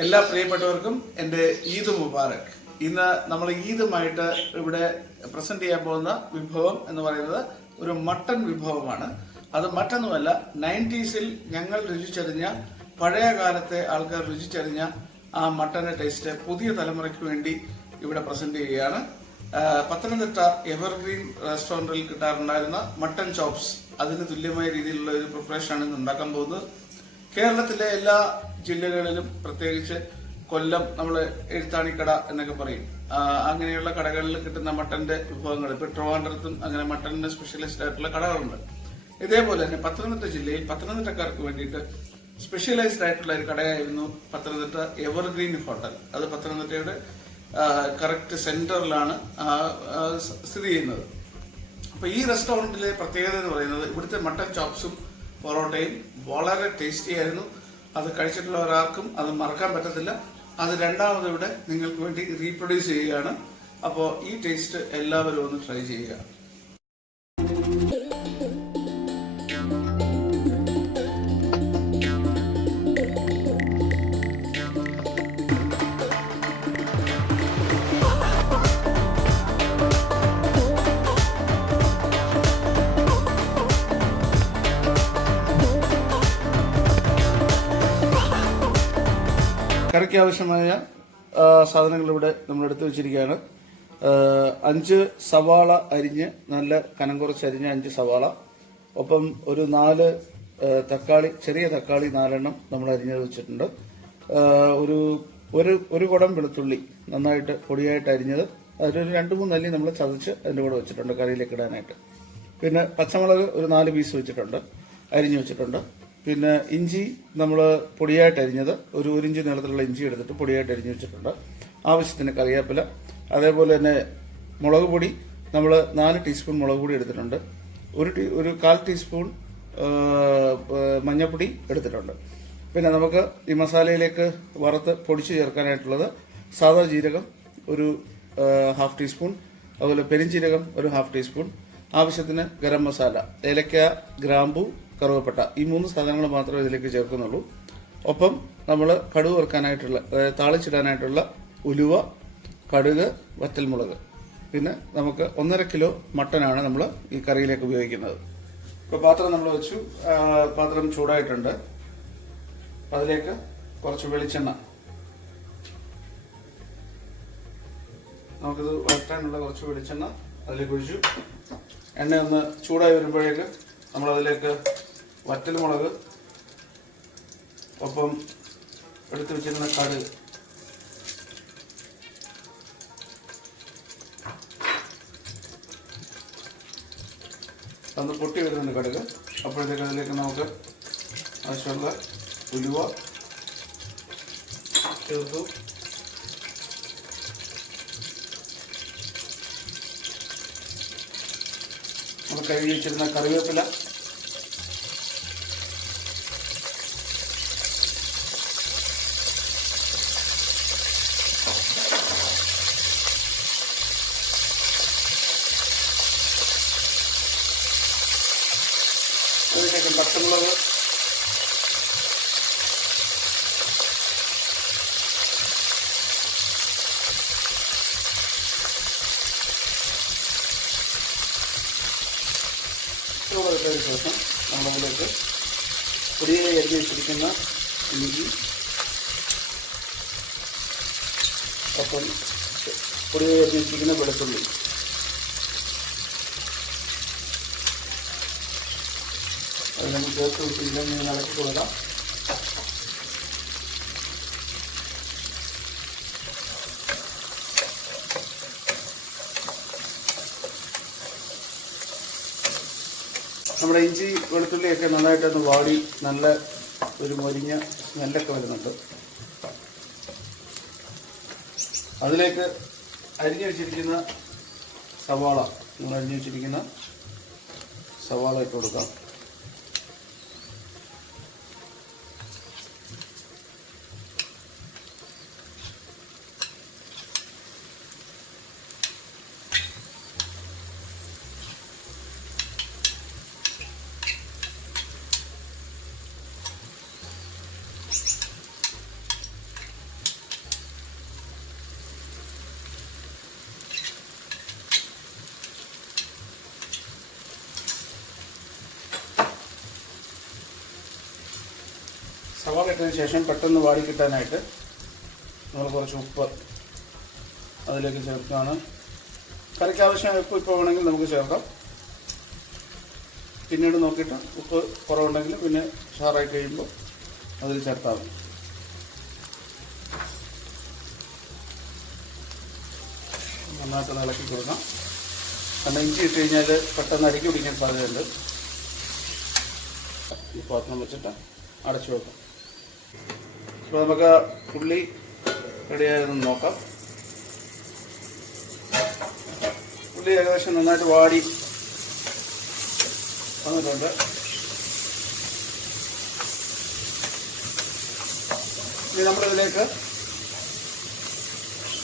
എല്ലാ പ്രിയപ്പെട്ടവർക്കും എന്റെ ഈദ് മുബാറക്. ഇന്ന് നമ്മൾ ഈദുമായിട്ട് ഇവിടെ പ്രസന്റ് ചെയ്യാൻ പോകുന്ന വിഭവം എന്ന് പറയുന്നത് ഒരു മട്ടൺ വിഭവമാണ്. അത് മറ്റൊന്നുമല്ല നയന്റീസിൽ ഞങ്ങൾ രുചിച്ചറിഞ്ഞ പഴയ കാലത്തെ ആൾക്കാർ രുചിച്ചറിഞ്ഞ ആ മട്ടന്റെ ടേസ്റ്റ് പുതിയ തലമുറയ്ക്ക് വേണ്ടി ഇവിടെ പ്രസന്റ് ചെയ്യുകയാണ്. പത്തനംതിട്ട എവർഗ്രീൻ റെസ്റ്റോറന്റിൽ കിട്ടാറുണ്ടായിരുന്ന മട്ടൺ ചോപ്സ് അതിന് തുല്യമായ രീതിയിലുള്ള ഒരു പ്രിപ്പറേഷനാണ് ഇന്ന് ഉണ്ടാക്കാൻ പോകുന്നത്. കേരളത്തിലെ എല്ലാ ജില്ലകളിലും പ്രത്യേകിച്ച് കൊല്ലം നമ്മൾ എഴുത്താണിക്കട എന്നൊക്കെ പറയും. അങ്ങനെയുള്ള കടകളിൽ കിട്ടുന്ന മട്ടന്റെ വിഭവങ്ങൾ ഇപ്പൊ ട്രിവാൻഡ്രത്തും അങ്ങനെ മട്ടണിന് സ്പെഷ്യലിസ്റ്റ് ആയിട്ടുള്ള കടകളുണ്ട്. ഇതേപോലെ തന്നെ പത്തനംതിട്ട ജില്ലയിൽ പത്തനംതിട്ടക്കാർക്ക് വേണ്ടിയിട്ട് സ്പെഷ്യലൈസ്ഡ് ആയിട്ടുള്ള ഒരു കടയായിരുന്നു പത്തനംതിട്ട എവർഗ്രീൻ ഹോട്ടൽ അത് പത്തനംതിട്ടയുടെ കറക്റ്റ് സെന്ററിലാണ് സ്ഥിതി ചെയ്യുന്നത്. അപ്പൊ ഈ റെസ്റ്റോറന്റിലെ പ്രത്യേകത എന്ന് പറയുന്നത് ഇവിടുത്തെ മട്ടൻ ചോപ്സും പൊറോട്ടയും വളരെ ടേസ്റ്റി ആയിരുന്നു. അത് കഴിച്ചിട്ടുള്ള ഒരാൾക്കും അത് മറക്കാൻ പറ്റത്തില്ല. അത് രണ്ടാമത് ഇവിടെ നിങ്ങൾക്ക് വേണ്ടി റീപ്രൊഡ്യൂസ് ചെയ്യുകയാണ്. അപ്പോൾ ഈ ടേസ്റ്റ് എല്ലാവരും ഒന്ന് ട്രൈ ചെയ്യുക. ആ, സാധനങ്ങൾ ഇവിടെ നമ്മൾ എടുത്തു വെച്ചിരിക്കുകയാണ് അഞ്ച് സവാള അരിഞ്ഞ് നല്ല കനം കുറച്ച് അരിഞ്ഞ അഞ്ച് സവാള. ഒപ്പം ഒരു നാല് തക്കാളി ചെറിയ തക്കാളി നാലെണ്ണം നമ്മൾ അരിഞ്ഞത് വെച്ചിട്ടുണ്ട്. ഒരു ഒരു ഒരു കുടം വെളുത്തുള്ളി നന്നായിട്ട് പൊടിയായിട്ട് അരിഞ്ഞത്. അതിലൊരു രണ്ട് മൂന്ന് അല്ലി നമ്മൾ ചതച്ച് അതിന്റെ കൂടെ വെച്ചിട്ടുണ്ട് കറിയിലേക്ക് ഇടാനായിട്ട്. പിന്നെ പച്ചമുളക് ഒരു നാല് പീസ് വെച്ചിട്ടുണ്ട് അരിഞ്ഞു വെച്ചിട്ടുണ്ട്. പിന്നെ ഇഞ്ചി നമ്മൾ പൊടിയായിട്ട് അരിഞ്ഞത് ഒരു ഒരു ഇഞ്ച് നീളത്തിലുള്ള ഇഞ്ചി എടുത്തിട്ട് പൊടിയായിട്ട് അരിഞ്ഞു വെച്ചിട്ടുണ്ട്. ആവശ്യത്തിന് കറിവേപ്പില അതേപോലെ തന്നെ മുളക് പൊടി നമ്മൾ നാല് ടീസ്പൂൺ മുളക് പൊടി എടുത്തിട്ടുണ്ട്. ഒരു ടീ ഒരു കാൽ ടീസ്പൂൺ മഞ്ഞൾപ്പൊടി എടുത്തിട്ടുണ്ട്. പിന്നെ നമുക്ക് ഈ മസാലയിലേക്ക് വറുത്ത് പൊടിച്ച് ചേർക്കാനായിട്ടുള്ളത് സാധാ ജീരകം ഒരു ഹാഫ് ടീസ്പൂൺ അതുപോലെ പെരിഞ്ചീരകം ഒരു ഹാഫ് ടീസ്പൂൺ ആവശ്യത്തിന് ഗരം മസാല ഏലക്ക ഗ്രാമ്പു കറുവപ്പട്ട. ഈ മൂന്ന് സാധനങ്ങൾ മാത്രമേ ഇതിലേക്ക് ചേർക്കുന്നുള്ളൂ. ഒപ്പം നമ്മൾ കടുക് വറുക്കാനായിട്ടുള്ള അതായത് താളിച്ചിടാനായിട്ടുള്ള ഉലുവ കടുക് വറ്റൽമുളക്. പിന്നെ നമുക്ക് ഒന്നര കിലോ മട്ടനാണ് നമ്മൾ ഈ കറിയിലേക്ക് ഉപയോഗിക്കുന്നത്. ഇപ്പോൾ പാത്രം നമ്മൾ വെച്ചു. പാത്രം ചൂടായിട്ടുണ്ട്. അതിലേക്ക് കുറച്ച് വെളിച്ചെണ്ണ. നമുക്കിത് വഴറ്റാനുള്ള കുറച്ച് വെളിച്ചെണ്ണ അതിലേക്ക് ഒഴിച്ചു. എണ്ണ ഒന്ന് ചൂടായി വരുമ്പോഴേക്ക് നമ്മൾ അതിലേക്ക് വറ്റൽ മുളക് ഒപ്പം എടുത്തു വെച്ചിരുന്ന കടുക് അന്ന് പൊട്ടി വരുന്നുണ്ട് കടുക്. അപ്പോഴത്തേക്ക് അതിലേക്ക് നമുക്ക് ആവശ്യമുള്ള ഉലുവ ചേർത്തു. നമ്മൾ കഴുകി വെച്ചിരുന്ന കറിവേപ്പില അതിലേക്ക് പച്ചമുളക്. ചൂടായിട്ടതിന് ശേഷം നമ്മളതിലേക്ക് പൊടിയിലെ അരിഞ്ഞ് വെച്ചിരിക്കുന്ന ഇഞ്ചി ഒപ്പം പൊടിയിലെ അരിഞ്ഞ് വെച്ചിരിക്കുന്ന വെളുത്തുള്ളി. ചേർത്ത് കൊടുക്കാം. നമ്മുടെ ഇഞ്ചി വെളുത്തുള്ളിയൊക്കെ നന്നായിട്ടൊന്ന് വാടി നല്ല ഒരു മൊരിഞ്ഞ സ്മെല്ലൊക്കെ വരുന്നുണ്ട്. അതിലേക്ക് അരിഞ്ഞു വെച്ചിരിക്കുന്ന സവാള നമ്മൾ അരിഞ്ഞു വെച്ചിരിക്കുന്ന സവാള ഇട്ട് കൊടുക്കാം. സവാള ഇട്ടതിന് ശേഷം പെട്ടെന്ന് വാടി കിട്ടാനായിട്ട് നമ്മൾ കുറച്ച് ഉപ്പ് അതിലേക്ക് ചേർക്കുകയാണ് കറിക്ക് ആവശ്യമായ ഉപ്പ് ഇപ്പോൾ വേണമെങ്കിൽ നമുക്ക് ചേർക്കാം. പിന്നീട് നോക്കിയിട്ട് ഉപ്പ് കുറവുണ്ടെങ്കിൽ പിന്നെ ഷാറായി കഴിയുമ്പോൾ അതിൽ ചേർത്താൽ മതി. നന്നായിട്ട് ഇളക്കി കൊടുക്കാം. കാരണം ഇഞ്ചി ഇട്ട് കഴിഞ്ഞാൽ പെട്ടെന്ന് അടിക്കി പിടിക്കാൻ സാധ്യതയുണ്ട്. ഈ പാത്രം വെച്ചിട്ട് അടച്ചു വെക്കാം. അപ്പോൾ നമുക്ക് ഉള്ളി റെഡിയായതെന്ന് നോക്കാം. ഉള്ളി ഏകദേശം നന്നായിട്ട് വാടി വന്നിട്ടുണ്ട്. ഇനി നമ്മളിതിലേക്ക്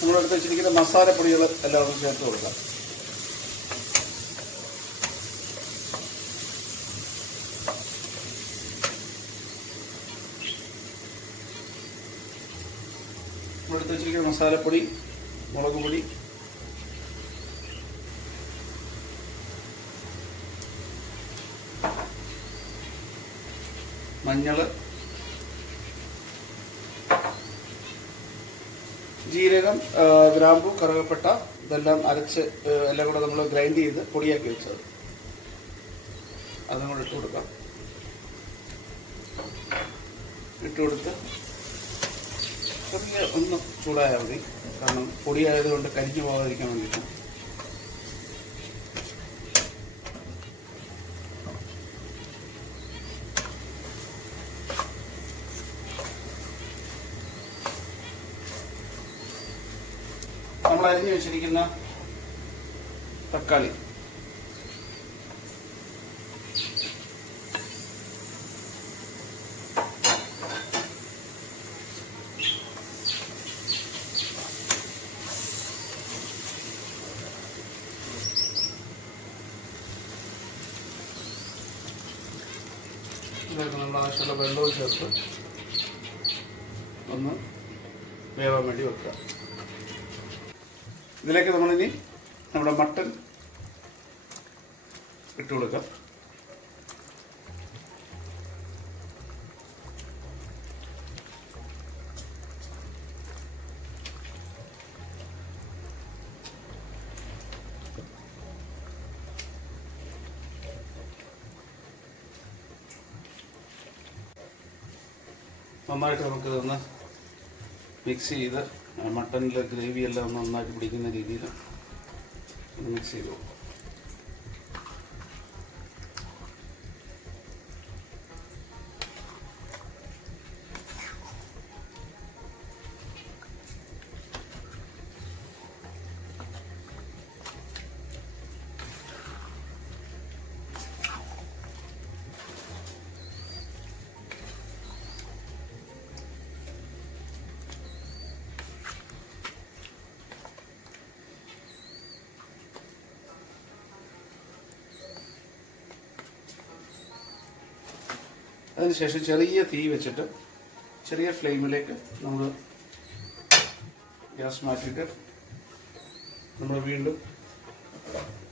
നമ്മളെടുത്ത് വെച്ചിരിക്കുന്ന മസാലപ്പൊടികൾ എല്ലാം ഒന്ന് ചേർത്ത് കൊടുക്കാം. വെച്ചിരിക്കുന്ന മസാലപ്പൊടി മുളക് പൊടി. മഞ്ഞൾ ജീരകം ഗ്രാമ്പു കറുകപ്പെട്ട ഇതെല്ലാം അരച്ച് എല്ലാം കൂടെ നമ്മൾ ഗ്രൈൻഡ് ചെയ്ത് പൊടിയാക്കി വെച്ചത്. അതും കൂടെ ഇട്ട് കൊടുക്കാം. ഇട്ട് കൊടുത്ത് ചെറിയ ഒന്ന് ചൂടായാൽ മതി. കാരണം പൊടിയായതുകൊണ്ട് കരിഞ്ഞു പോകാതിരിക്കാൻ വേണ്ടിയിട്ട്. നമ്മൾ അരിഞ്ഞു വെച്ചിരിക്കുന്ന തക്കാളി. ആവശ്യമുള്ള വെള്ളവും ചേർത്ത് ഒന്ന് വേവാൻ വേണ്ടി വെക്കുക. ഇതിലേക്ക് നമ്മളിനി നമ്മുടെ മട്ടൻ ഇട്ട് കൊടുക്കാം. നന്നായിട്ട് നമുക്ക് ഇതൊന്ന് മിക്സ് ചെയ്ത് മട്ടനിലെ ഗ്രേവി എല്ലാം നന്നായിട്ട് പിടിക്കുന്ന രീതിയിൽ മിക്സ് ചെയ്ത് കൊടുക്കും. അതിനുശേഷം ചെറിയ തീ വെച്ചിട്ട് ചെറിയ ഫ്ലെയിമിലേക്ക് നമ്മൾ ഗ്യാസ് മാറ്റിയിട്ട് നമ്മൾ വീണ്ടും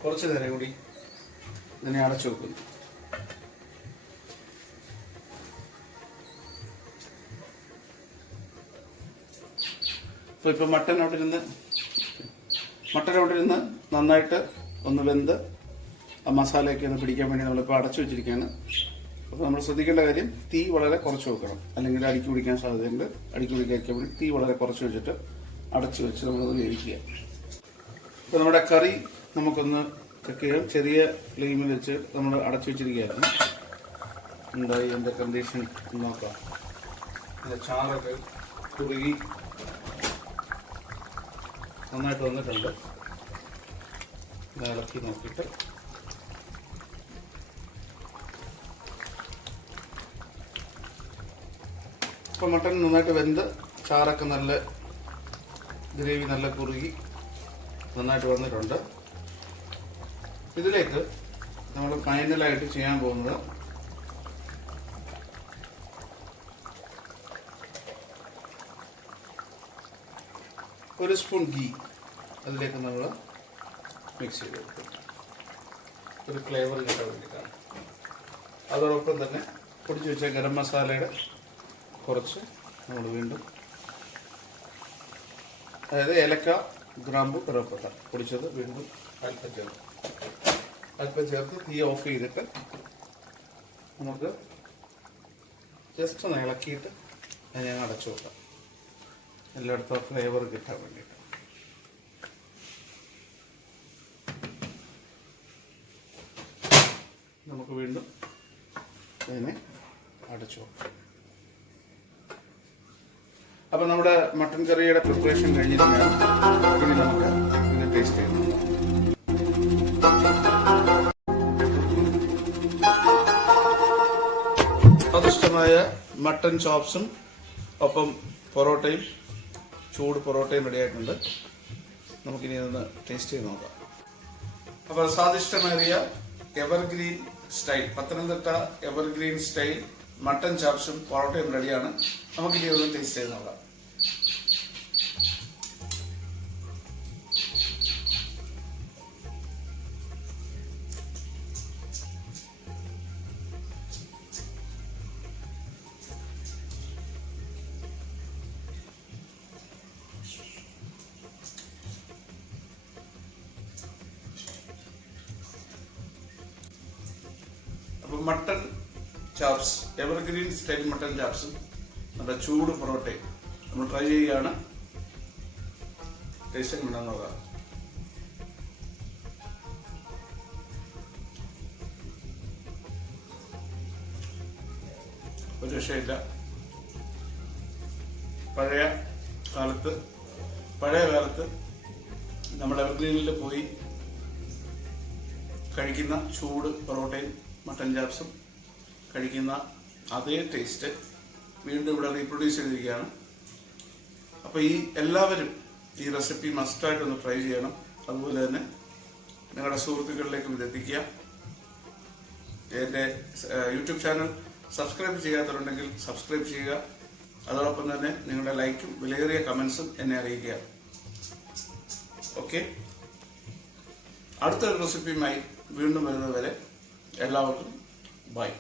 കുറച്ച് നേരം കൂടി ഇതിനെ അടച്ചു വെക്കുന്നു അപ്പോൾ ഇപ്പോൾ മട്ടൻ അവിടെ ഇരുന്ന് മട്ടൻ അവിടെ ഇരുന്ന് നന്നായിട്ട് ഒന്ന് വെന്ത് ആ മസാലയൊക്കെ ഒന്ന് പിടിക്കാൻ വേണ്ടി നമ്മളിപ്പോൾ അടച്ചു വെച്ചിരിക്കുകയാണ്. അപ്പോൾ നമ്മൾ ശ്രദ്ധിക്കേണ്ട കാര്യം തീ വളരെ കുറച്ച് വെക്കണം. അല്ലെങ്കിൽ അടിക്ക് പിടിക്കാൻ സാധ്യതയുണ്ട്. അടിക്ക് പിടിക്കാൻ വേണ്ടി തീ വളരെ കുറച്ച് വെച്ചിട്ട് അടച്ചു വെച്ച് നമ്മളത് വേവിക്കുക. അപ്പോൾ നമ്മുടെ കറി നമുക്കൊന്ന് ചെക്ക് ചെയ്യാം. ചെറിയ ഫ്ലെയിമിൽ വെച്ച് നമ്മൾ അടച്ചു വെച്ചിരിക്കുകയായിരുന്നു എന്തായി? എന്റെ കണ്ടീഷൻ നോക്കാം. ചാറൊക്കെ കുറുകി നന്നായിട്ട് വന്നിട്ടുണ്ട്. ഇളക്കി നോക്കിയിട്ട് ഇപ്പം മട്ടൻ നന്നായിട്ട് വെന്ത് ചാറൊക്കെ നല്ല ഗ്രേവി നല്ല കുറുകി നന്നായിട്ട് വന്നിട്ടുണ്ട്. ഇതിലേക്ക് നമ്മൾ ഫൈനലായിട്ട് ചെയ്യാൻ പോകുന്നത് ഒരു സ്പൂൺ ഗീ അതിലേക്ക് നമ്മൾ മിക്സ് ചെയ്ത് കൊടുക്കും. ഒരു ഫ്ലേവർ കിട്ടാൻ വേണ്ടിയിട്ടാണ്. അതോടൊപ്പം തന്നെ പൊടിച്ചു വെച്ച ഗരം മസാലയുടെ കുറച്ച് നമ്മൾ വീണ്ടും അതായത് ഏലക്ക ഗ്രാമ്പു കറുവപ്പട്ട പൊടിച്ചത് വീണ്ടും അല്പം ചേർത്ത്. അല്പം ചേർത്ത് തീ ഓഫ് ചെയ്തിട്ട് നമുക്ക് ജസ്റ്റ് ഒന്ന് ഇളക്കിയിട്ട് അതിനെ അടച്ചു വെക്കാം. എല്ലായിടത്തും ഫ്ലേവർ കിട്ടാൻ വേണ്ടിയിട്ട്. നമുക്ക് വീണ്ടും അതിനെ അടച്ചു വെക്കാം. അപ്പൊ നമ്മുടെ മട്ടൻ കറിയുടെ പ്രിപ്പറേഷൻ കഴിഞ്ഞിരിക്കുകയാണ്. ഇനി നമുക്ക് ഇതിനെ ടേസ്റ്റ് ചെയ്യാം. സ്വാദിഷ്ടമായ മട്ടൻ ചോപ്സും ഒപ്പം പൊറോട്ടയും ചൂട് പൊറോട്ടയും റെഡിയായിട്ടുണ്ട് നമുക്കിനി ഇതൊന്ന് ടേസ്റ്റ് ചെയ്ത് നോക്കാം. അപ്പോൾ സ്വാദിഷ്ടമേറിയ evergreen style Pathanamthitta evergreen style mutton ചാപ്സും പൊറോട്ടയും റെഡിയാണ്. നമുക്കിനി ഒന്ന് ടേസ്റ്റ് ചെയ്ത് നോക്കാം. Mutton chops evergreen style mutton ചാപ്സും നമ്മുടെ ചൂട് പൊറോട്ടയും നമ്മൾ ട്രൈ ചെയ്യുകയാണ്. ടേസ്റ്റ് എങ്ങനെയാണെന്ന് നോക്കാം. ഒരു രക്ഷയില്ല. പഴയ കാലത്ത് പഴയ കാലത്ത് നമ്മൾ എവർഗ്രീനിൽ പോയി കഴിക്കുന്ന ചൂട് പൊറോട്ടയും മട്ടൻ ചാപ്സും കഴിക്കുന്ന അതേ ടേസ്റ്റ് വീണ്ടും ഇവിടെ റീപ്രൊഡ്യൂസ് ചെയ്തിരിക്കുകയാണ്. അപ്പോൾ ഈ എല്ലാവരും ഈ റെസിപ്പി മസ്റ്റായിട്ട് ഒന്ന് ട്രൈ ചെയ്യണം. അതുപോലെ തന്നെ നിങ്ങളുടെ സുഹൃത്തുക്കളിലേക്കും ഇത് എത്തിക്കുക. എന്റെ യൂട്യൂബ് ചാനൽ സബ്സ്ക്രൈബ് ചെയ്യാത്തവരുണ്ടെങ്കിൽ സബ്സ്ക്രൈബ് ചെയ്യുക. അതോടൊപ്പം തന്നെ നിങ്ങളുടെ ലൈക്കും വിലയേറിയ കമൻസും എന്നെ അറിയിക്കുക. ഓക്കെ അടുത്തൊരു റെസിപ്പിയുമായി വീണ്ടും വരുന്നതുവരെ എല്ലാവർക്കും ബൈ